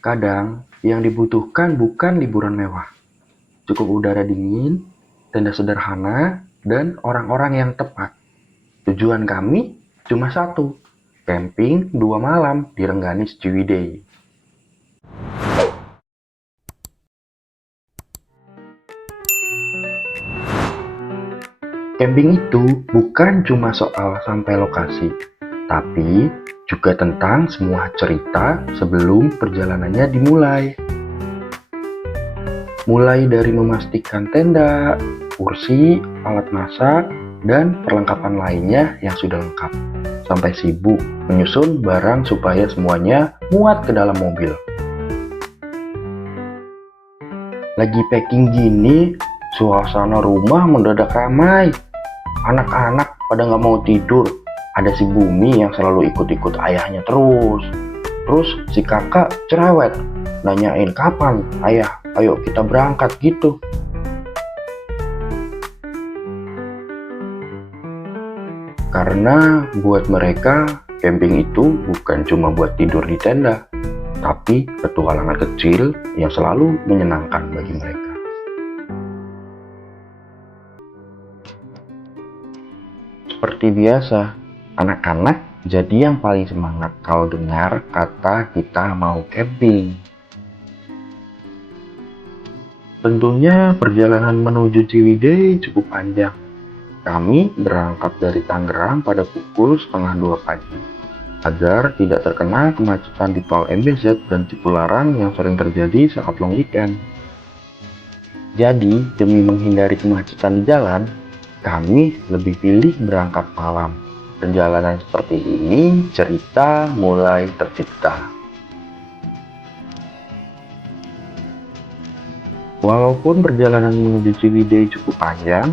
Kadang, yang dibutuhkan bukan liburan mewah, cukup udara dingin, tenda sederhana, dan orang-orang yang tepat. Tujuan kami cuma satu, camping 2 malam di Rengganis Ciwidey. Camping itu bukan cuma soal sampai lokasi, tapi juga tentang semua cerita sebelum perjalanannya dimulai. Mulai dari memastikan tenda, kursi, alat masak, dan perlengkapan lainnya yang sudah lengkap, sampai sibuk menyusun barang supaya semuanya muat ke dalam mobil. Lagi packing gini, suasana rumah mendadak ramai. Anak-anak pada nggak mau tidur. Ada si Bumi yang selalu ikut-ikut ayahnya terus. Terus si kakak cerewet, nanyain kapan ayah, ayo kita berangkat gitu. Karena buat mereka, camping itu bukan cuma buat tidur di tenda, tapi petualangan kecil yang selalu menyenangkan bagi mereka. Seperti biasa, anak-anak jadi yang paling semangat kalau dengar kata kita mau camping. Tentunya perjalanan menuju Ciwidey cukup panjang. Kami berangkat dari Tangerang pada pukul 1:30 pagi, agar tidak terkena kemacetan di tol MBZ dan Cipularang yang sering terjadi saat long weekend. Jadi, demi menghindari kemacetan di jalan, kami lebih pilih berangkat malam. Perjalanan seperti ini, cerita mulai tercipta. Walaupun perjalanan menuju Ciwidey cukup panjang,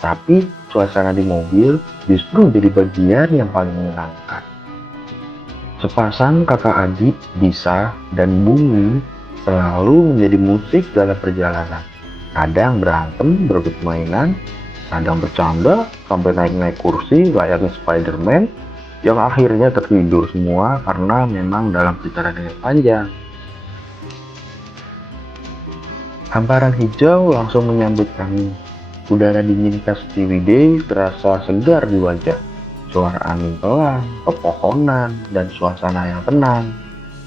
tapi suasana di mobil justru jadi bagian yang paling menyenangkan. Sepasang kakak adik, Disa dan Bumi, selalu menjadi musik dalam perjalanan. Kadang berantem berebut mainan, kadang bercanda sampai naik-naik kursi layaknya Spider-Man, yang akhirnya tertidur semua karena memang dalam perjalanan yang panjang. Hamparan hijau langsung menyambut kami. Udara dingin khas Ciwidey terasa segar di wajah. Suara angin pelan, pepohonan, dan suasana yang tenang.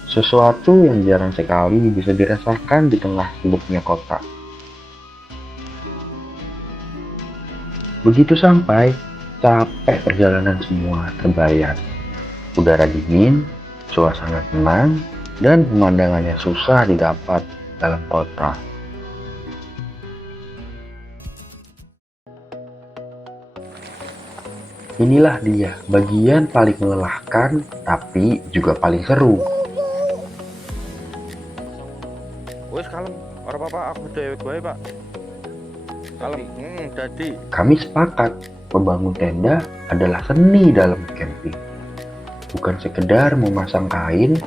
Sesuatu yang jarang sekali bisa dirasakan di tengah sibuknya kota. Begitu sampai, capek perjalanan semua terbayar. Udara dingin, suasana tenang, dan pemandangan yang susah didapat dalam kota. Inilah dia bagian paling melelahkan tapi juga paling seru. Wes kalem, ora apa-apa aku dewek wae, Pak. Kalem. Jadi Kami sepakat membangun tenda adalah seni dalam camping. Bukan sekedar memasang kain,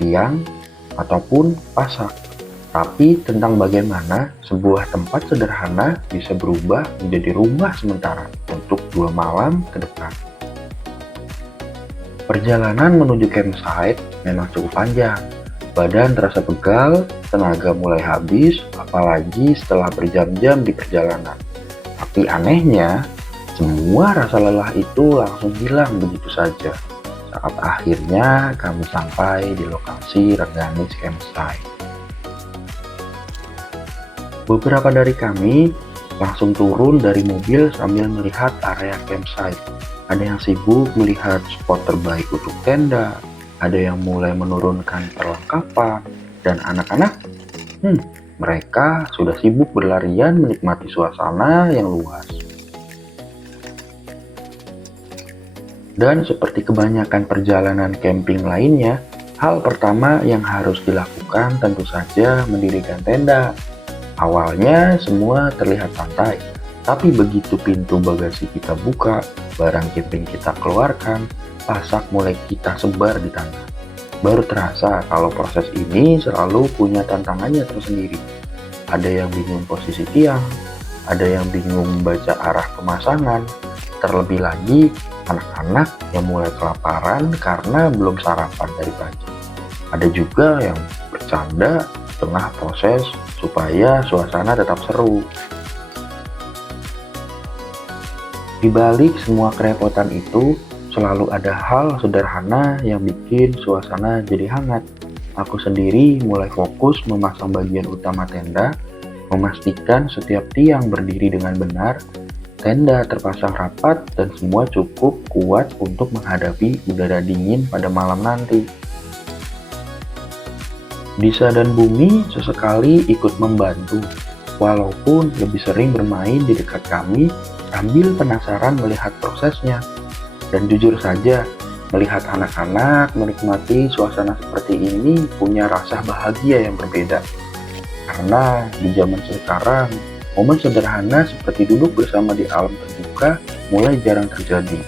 tiang, ataupun pasak, tapi tentang bagaimana sebuah tempat sederhana bisa berubah menjadi rumah sementara untuk 2 malam ke depan. Perjalanan menuju campsite memang cukup panjang. Badan terasa pegal, tenaga mulai habis, apalagi setelah berjam-jam di perjalanan. Tapi anehnya, semua rasa lelah itu langsung hilang begitu saja saat akhirnya kami sampai di lokasi Rengganis Campsite. Beberapa dari kami langsung turun dari mobil sambil melihat area campsite. Ada yang sibuk melihat spot terbaik untuk tenda, ada yang mulai menurunkan perlengkapan, dan anak-anak, mereka sudah sibuk berlarian menikmati suasana yang luas. Dan seperti kebanyakan perjalanan camping lainnya, hal pertama yang harus dilakukan tentu saja mendirikan tenda. Awalnya semua terlihat santai, tapi begitu pintu bagasi kita buka, barang camping kita keluarkan, pasak mulai kita sebar di tanah. Baru terasa kalau proses ini selalu punya tantangannya tersendiri. Ada yang bingung posisi tiang, ada yang bingung membaca arah pemasangan, terlebih lagi anak-anak yang mulai kelaparan karena belum sarapan dari pagi. Ada juga yang bercanda tengah proses supaya suasana tetap seru. Di balik semua kerepotan itu, selalu ada hal sederhana yang bikin suasana jadi hangat. Aku sendiri mulai fokus memasang bagian utama tenda, memastikan setiap tiang berdiri dengan benar, tenda terpasang rapat, dan semua cukup kuat untuk menghadapi udara dingin pada malam nanti. Disa dan Bumi sesekali ikut membantu, walaupun lebih sering bermain di dekat kami sambil penasaran melihat prosesnya. Dan jujur saja, melihat anak-anak menikmati suasana seperti ini punya rasa bahagia yang berbeda. Karena di zaman sekarang, momen sederhana seperti duduk bersama di alam terbuka mulai jarang terjadi.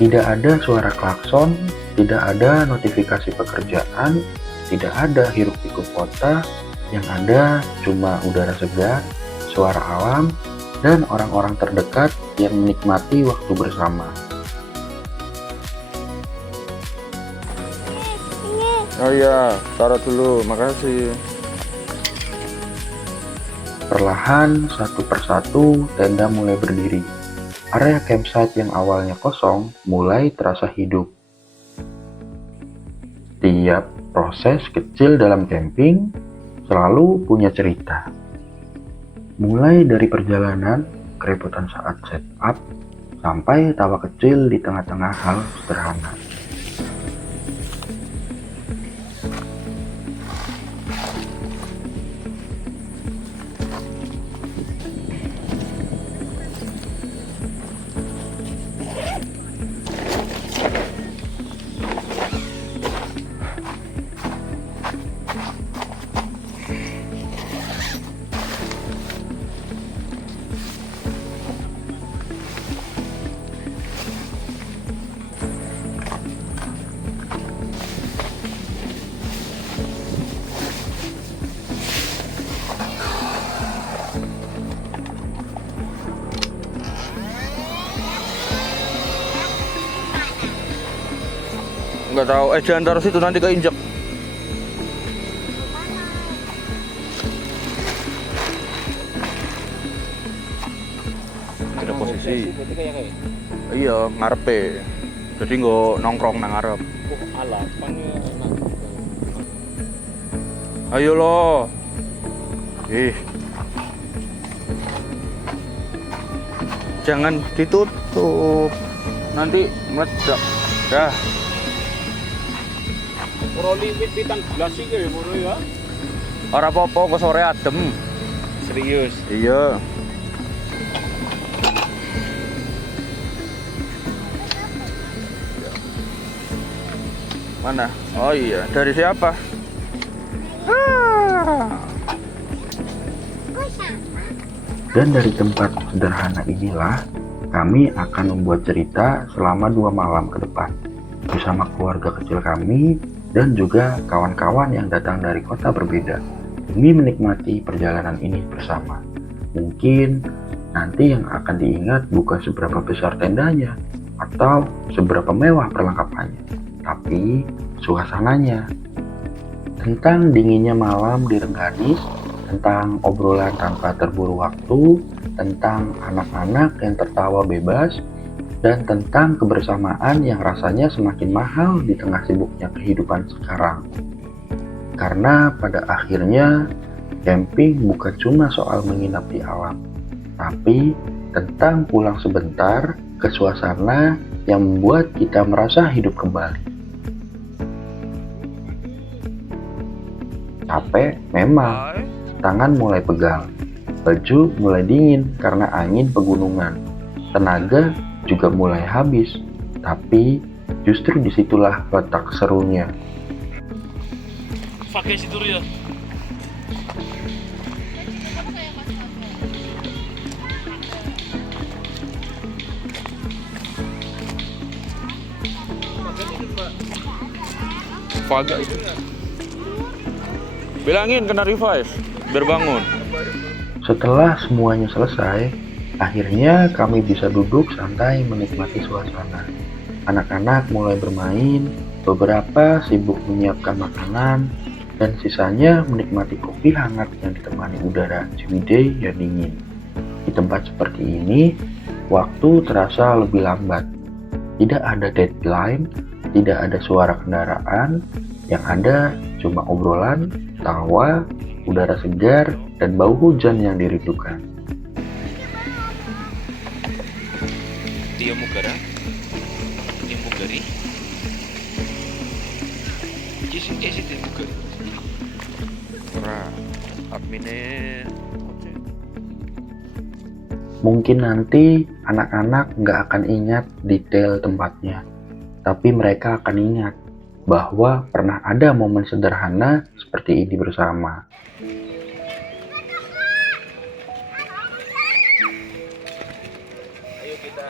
Tidak ada suara klakson, tidak ada notifikasi pekerjaan, tidak ada hiruk-pikuk kota, yang ada cuma udara segar, suara alam, dan orang-orang terdekat yang menikmati waktu bersama. Oh iya, taruh dulu, makasih. Perlahan, satu persatu, tenda mulai berdiri. Area campsite yang awalnya kosong mulai terasa hidup. Tiap proses kecil dalam camping selalu punya cerita. Mulai dari perjalanan, kerepotan saat setup, sampai tawa kecil di tengah-tengah hal sederhana. Nggak tahu, jangan taruh situ nanti keinjak. Ada posisi. Iya, ngarepe. Jadi nggak nongkrong nang ngarep. Alapannya enak. Ayo lo. Jangan ditutup. Nanti meledak. Dah. Roli pitang gelas iki ngono ya. Ora apa-apa, kok sore adem. Serius. Iya. Mana? Oh iya, dari siapa? Dan dari tempat sederhana inilah, kami akan membuat cerita selama 2 malam ke depan. Bersama keluarga kecil kami, dan juga kawan-kawan yang datang dari kota berbeda demi menikmati perjalanan ini bersama. Mungkin nanti yang akan diingat bukan seberapa besar tendanya atau seberapa mewah perlengkapannya, tapi suasananya. Tentang dinginnya malam di Rengganis, tentang obrolan tanpa terburu waktu, tentang anak-anak yang tertawa bebas, dan tentang kebersamaan yang rasanya semakin mahal di tengah sibuknya kehidupan sekarang. Karena pada akhirnya, camping bukan cuma soal menginap di alam, tapi tentang pulang sebentar ke suasana yang membuat kita merasa hidup kembali. Capek memang, tangan mulai pegal, baju mulai dingin karena angin pegunungan, tenaga juga mulai habis, tapi justru disitulah letak serunya. Pakai situ ya. Pagi. Bilangin kena revive biar bangun. Setelah semuanya selesai, akhirnya kami bisa duduk santai menikmati suasana. Anak-anak mulai bermain, Beberapa sibuk menyiapkan makanan, dan sisanya menikmati kopi hangat yang ditemani udara Ciwidey yang dingin. Di tempat seperti ini, waktu terasa lebih lambat. Tidak ada deadline, tidak ada suara kendaraan, yang ada cuma obrolan, tawa, udara segar, dan bau hujan yang dirindukan. Dia Mugara. Dia Mugari. Just dia Mugari. Ora, adminnya Oce. Mungkin nanti anak-anak nggak akan ingat detail tempatnya, tapi mereka akan ingat bahwa pernah ada momen sederhana seperti ini bersama. Ayo kita.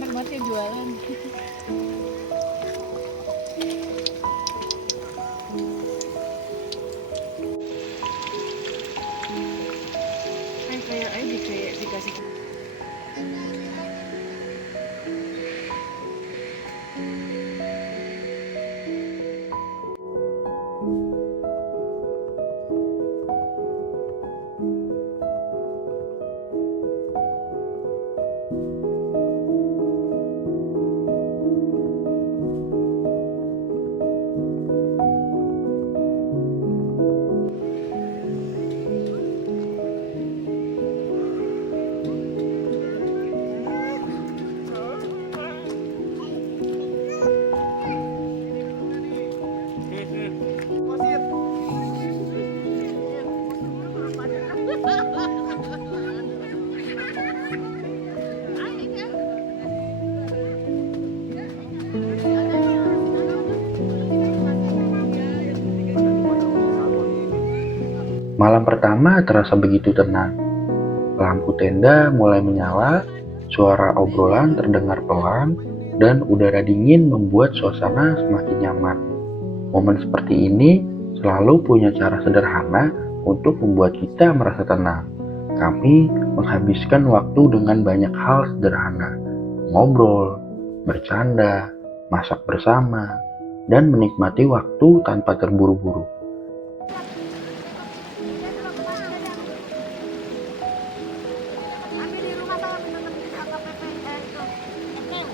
Enak banget ya jualan. Kayak aja kayak dikasih. Malam pertama terasa begitu tenang. Lampu tenda mulai menyala, suara obrolan terdengar pelan, dan udara dingin membuat suasana semakin nyaman. Momen seperti ini selalu punya cara sederhana untuk membuat kita merasa tenang. Kami menghabiskan waktu dengan banyak hal sederhana, ngobrol, bercanda, masak bersama, dan menikmati waktu tanpa terburu-buru. Ambil di rumah saya bener-bener sama PP itu. Nyetel.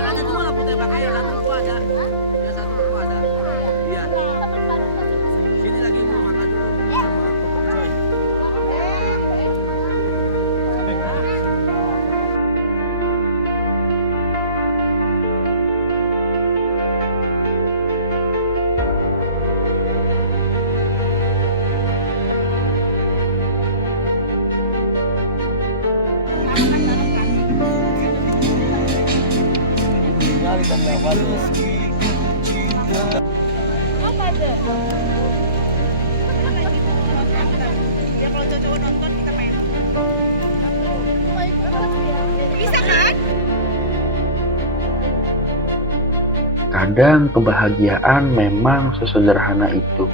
Ada dua lah putih pakai yang satu dua ada. Yang satu dua ada. Iya. Sini lagi mau makan. Apa tuh? Ya kalau cowok nonton kita main. Bisa kan? Kadang kebahagiaan memang sesederhana itu.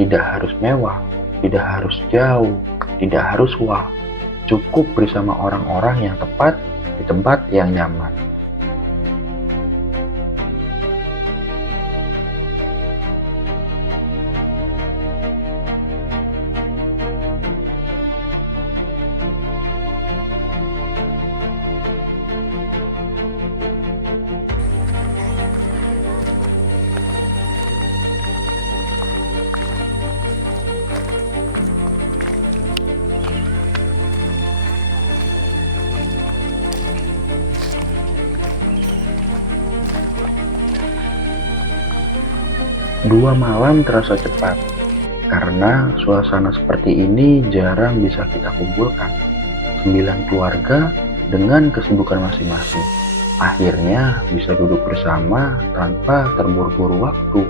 Tidak harus mewah, tidak harus jauh, tidak harus wow. Cukup bersama orang-orang yang tepat di tempat yang nyaman. 2 malam terasa cepat, karena suasana seperti ini jarang bisa kita kumpulkan. 9 keluarga dengan kesibukan masing-masing, akhirnya bisa duduk bersama tanpa terburu-buru waktu.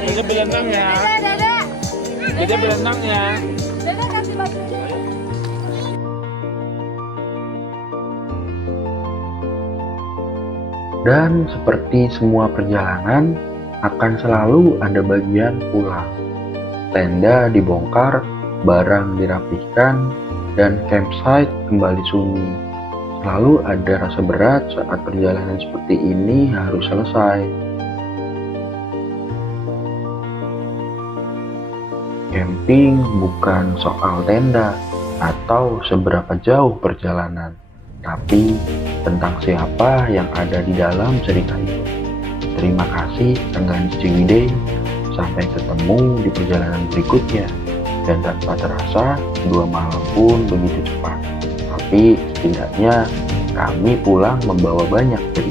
Dede berenang ya. Dede berenang ya. Dede kasih batu. Dan seperti semua perjalanan, akan selalu ada bagian pulang. Tenda dibongkar, barang dirapihkan, dan campsite kembali sunyi. Selalu ada rasa berat saat perjalanan seperti ini harus selesai. Camping bukan soal tenda atau seberapa jauh perjalanan, tapi tentang siapa yang ada di dalam cerita itu. Terima kasih Tenggang Ciwidey, sampai ketemu di perjalanan berikutnya. Dan tanpa terasa, 2 malam pun begitu cepat. Tapi setidaknya kami pulang membawa banyak cerita.